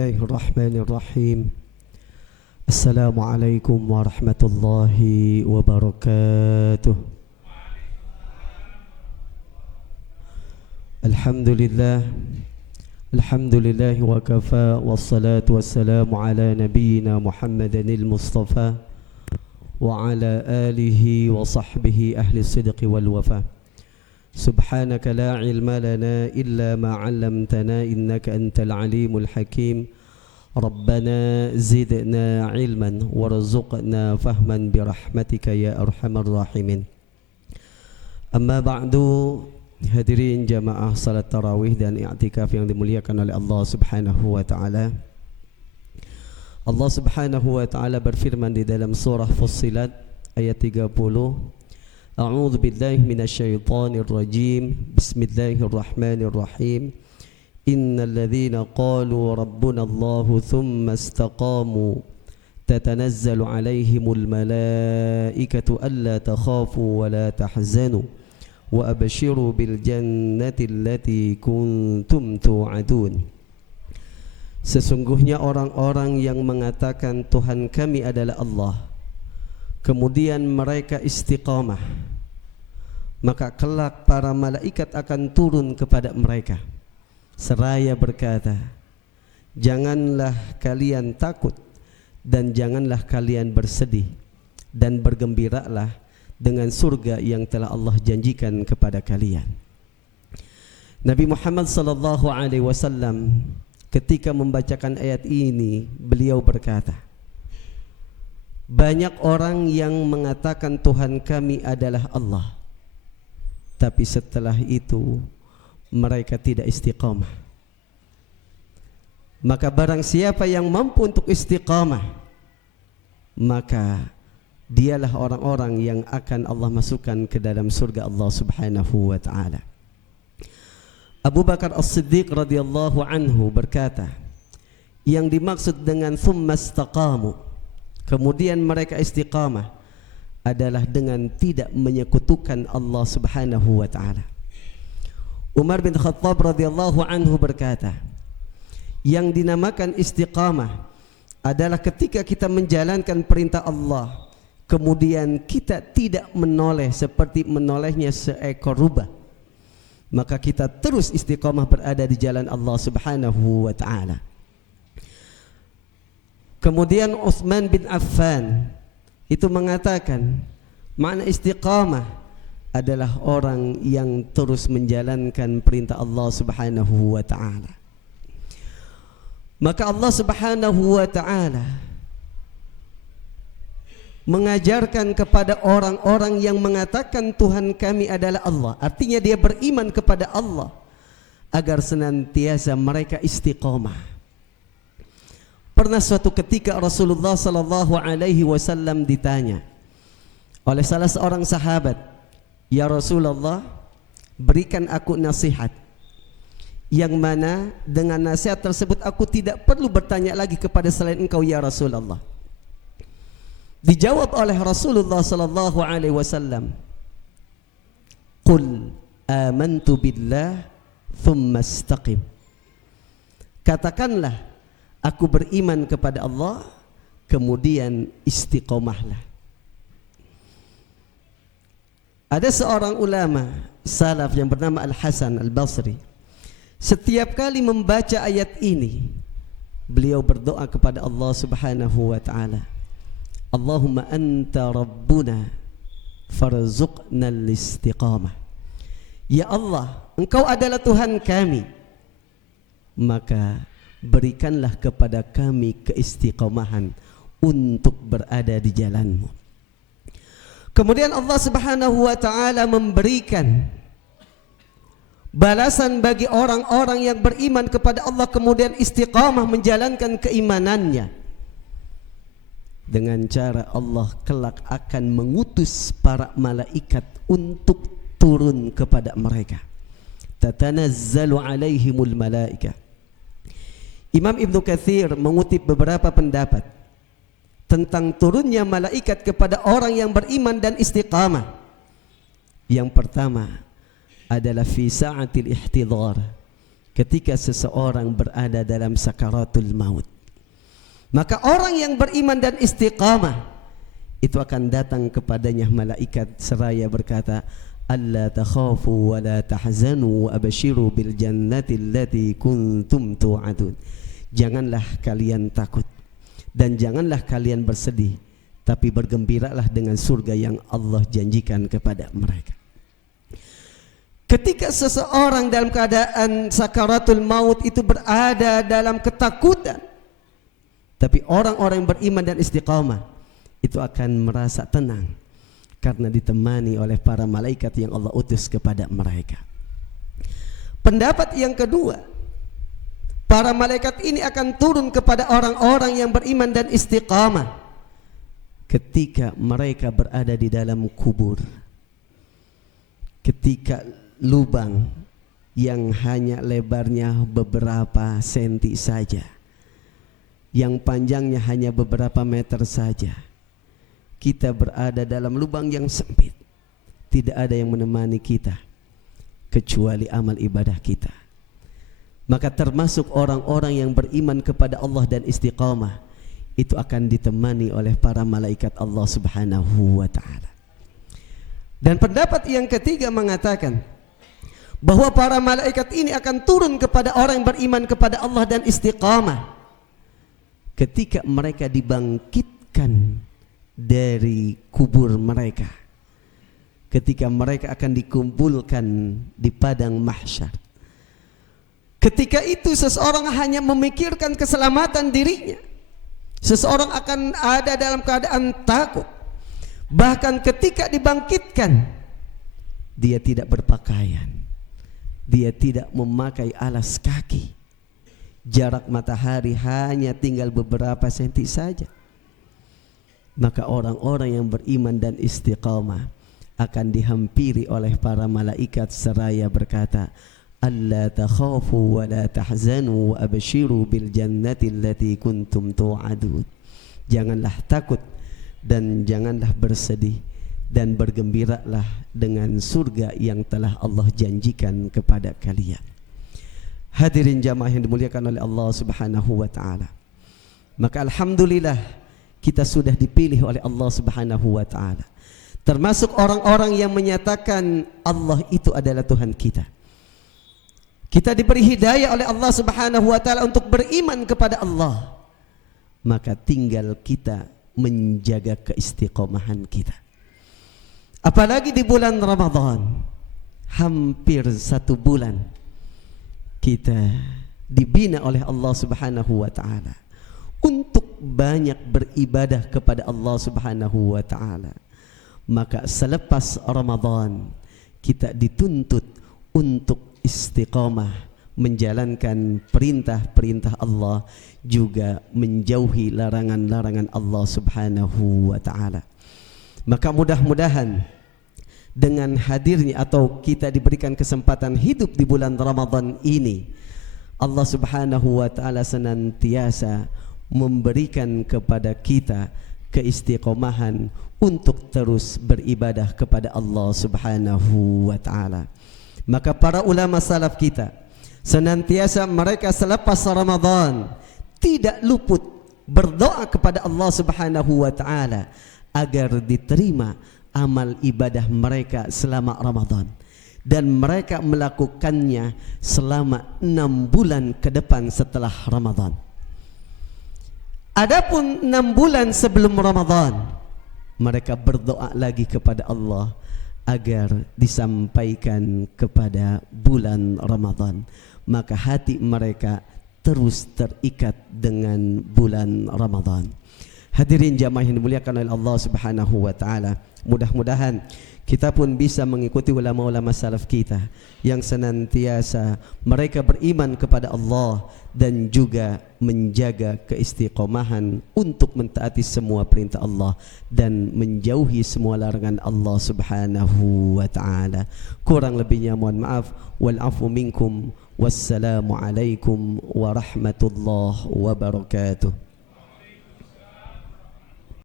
Bismillahirrahmanirrahim. Assalamualaikum warahmatullahi wabarakatuh. Alhamdulillah wa kafa, wassalatu wassalamu ala nabiyyina Muhammadanil Mustafa wa ala alihi wa sahbihi ahli sidqi wal wafa. Subhanaka la ilma lana illa ma 'allamtana innaka antal alimul hakim. Rabbana zidna ilman warzuqna fahman birahmatika ya arhamar rahimin. Amma ba'du, hadirin jamaah salat tarawih dan i'tikaf yang dimuliakan oleh Allah Subhanahu wa taala. Allah Subhanahu wa taala berfirman di dalam surah Fussilat ayat 30, A'udzu billahi minasyaitonir rajim. Bismillahirrahmanirrahim. Innal ladzina qalu rabbuna Allahu tsumma istaqamu tatanazzalu 'alaihimul malaikatu alla takhafu wa la tahzanu wa abshiru bil jannati allati kuntum tu'adun. Sesungguhnya orang-orang yang mengatakan Tuhan kami adalah Allah, kemudian mereka istiqamah, maka kelak para malaikat akan turun kepada mereka seraya berkata, janganlah kalian takut dan janganlah kalian bersedih, dan bergembiralah dengan surga yang telah Allah janjikan kepada kalian. Nabi Muhammad sallallahu alaihi wasallam ketika membacakan ayat ini, beliau berkata, banyak orang yang mengatakan Tuhan kami adalah Allah, tapi setelah itu mereka tidak istiqamah. Maka barang siapa yang mampu untuk istiqamah, maka dialah orang-orang yang akan Allah masukkan ke dalam surga Allah Subhanahu wa ta'ala. Abu Bakar As-Siddiq radhiyallahu anhu berkata, yang dimaksud dengan thumma istaqamu, kemudian mereka istiqamah, adalah dengan tidak menyekutukan Allah Subhanahu wa ta'ala. Umar bin Khattab radhiyallahu anhu berkata, yang dinamakan istiqamah adalah ketika kita menjalankan perintah Allah, kemudian kita tidak menoleh seperti menolehnya seekor rubah, maka kita terus istiqamah berada di jalan Allah Subhanahu wa ta'ala. Kemudian Utsman bin Affan itu mengatakan, makna istiqamah adalah orang yang terus menjalankan perintah Allah Subhanahu wa ta'ala. Maka Allah Subhanahu wa ta'ala mengajarkan kepada orang-orang yang mengatakan Tuhan kami adalah Allah, artinya dia beriman kepada Allah, agar senantiasa mereka istiqamah. Pernah suatu ketika Rasulullah sallallahu alaihi wasallam ditanya oleh salah seorang sahabat, ya Rasulullah, berikan aku nasihat yang mana dengan nasihat tersebut aku tidak perlu bertanya lagi kepada selain engkau ya Rasulullah. Dijawab oleh Rasulullah sallallahu alaihi wasallam, qul amantu billah thumma istaqim. Katakanlah, aku beriman kepada Allah, kemudian istiqomahlah. Ada seorang ulama salaf yang bernama Al-Hasan Al-Basri. Setiap kali membaca ayat ini, beliau berdoa kepada Allah Subhanahu wa ta'ala, Allahumma anta rabbuna farzuqna al-istiqamah. Ya Allah, engkau adalah Tuhan kami, maka berikanlah kepada kami keistiqomahan untuk berada di jalanmu. Kemudian Allah Subhanahu wa ta'ala memberikan balasan bagi orang-orang yang beriman kepada Allah kemudian istiqamah menjalankan keimanannya, dengan cara Allah kelak akan mengutus para malaikat untuk turun kepada mereka. Tatanazzalu alaihimul malaikah. Imam Ibnu Katsir mengutip beberapa pendapat tentang turunnya malaikat kepada orang yang beriman dan istiqamah. Yang pertama adalah fi sa'atil ihtidhar, ketika seseorang berada dalam sakaratul maut. Maka orang yang beriman dan istiqamah itu akan datang kepadanya malaikat seraya berkata, alla takhafu wa la tahzanu wa abshiru bil jannati allati kuntum tu'adun. Janganlah kalian takut dan janganlah kalian bersedih, tapi bergembiralah dengan surga yang Allah janjikan kepada mereka. Ketika seseorang dalam keadaan sakaratul maut itu berada dalam ketakutan, tapi orang-orang yang beriman dan istiqamah itu akan merasa tenang karena ditemani oleh para malaikat yang Allah utus kepada mereka. Pendapat yang kedua, para malaikat ini akan turun kepada orang-orang yang beriman dan istiqamah ketika mereka berada di dalam kubur. Ketika lubang yang hanya lebarnya beberapa senti saja, yang panjangnya hanya beberapa meter saja, kita berada dalam lubang yang sempit. Tidak ada yang menemani kita kecuali amal ibadah kita. Maka termasuk orang-orang yang beriman kepada Allah dan istiqamah itu akan ditemani oleh para malaikat Allah Subhanahu wa ta'ala. Dan pendapat yang ketiga mengatakan bahwa para malaikat ini akan turun kepada orang yang beriman kepada Allah dan istiqamah ketika mereka dibangkitkan dari kubur mereka, ketika mereka akan dikumpulkan di padang mahsyar. Ketika itu seseorang hanya memikirkan keselamatan dirinya. Seseorang akan ada dalam keadaan takut. Bahkan ketika dibangkitkan, dia tidak berpakaian, dia tidak memakai alas kaki. Jarak matahari hanya tinggal beberapa senti saja. Maka orang-orang yang beriman dan istiqamah akan dihampiri oleh para malaikat seraya berkata, alla takhafu wa la tahzanu wa abshiru bil jannati allati kuntum tu'adun. Janganlah takut dan janganlah bersedih, dan bergembiralah dengan surga yang telah Allah janjikan kepada kalian. Hadirin jamaah yang dimuliakan oleh Allah Subhanahu wa ta'ala. Maka alhamdulillah kita sudah dipilih oleh Allah Subhanahu wa ta'ala, termasuk orang-orang yang menyatakan Allah itu adalah Tuhan kita. Kita diberi hidayah oleh Allah Subhanahu wa ta'ala untuk beriman kepada Allah. Maka tinggal kita menjaga keistiqomahan kita. Apalagi di bulan Ramadan, hampir 1 bulan kita dibina oleh Allah Subhanahu wa ta'ala untuk banyak beribadah kepada Allah Subhanahu wa ta'ala. Maka selepas Ramadan kita dituntut untuk istiqamah menjalankan perintah-perintah Allah, juga menjauhi larangan-larangan Allah Subhanahu wa ta'ala. Maka mudah-mudahan dengan hadirnya atau kita diberikan kesempatan hidup di bulan Ramadan ini, Allah Subhanahu wa ta'ala senantiasa memberikan kepada kita keistiqomahan untuk terus beribadah kepada Allah Subhanahu wa ta'ala. Maka para ulama salaf kita senantiasa mereka selepas Ramadan tidak luput berdoa kepada Allah Subhanahu wa ta'ala agar diterima amal ibadah mereka selama Ramadan, dan mereka melakukannya selama 6 bulan ke depan setelah Ramadan. Adapun 6 bulan sebelum Ramadan, mereka berdoa lagi kepada Allah agar disampaikan kepada bulan Ramadan. Maka hati mereka terus terikat dengan bulan Ramadan. Hadirin jamaah yang dimuliakan oleh Allah Subhanahu wa ta'ala, mudah-mudahan kita pun bisa mengikuti ulama-ulama salaf kita yang senantiasa mereka beriman kepada Allah dan juga menjaga keistiqomahan untuk mentaati semua perintah Allah dan menjauhi semua larangan Allah Subhanahu wa ta'ala. Kurang lebihnya mohon maaf. Wal afu minkum. Wassalamu alaikum warahmatullahi wabarakatuh.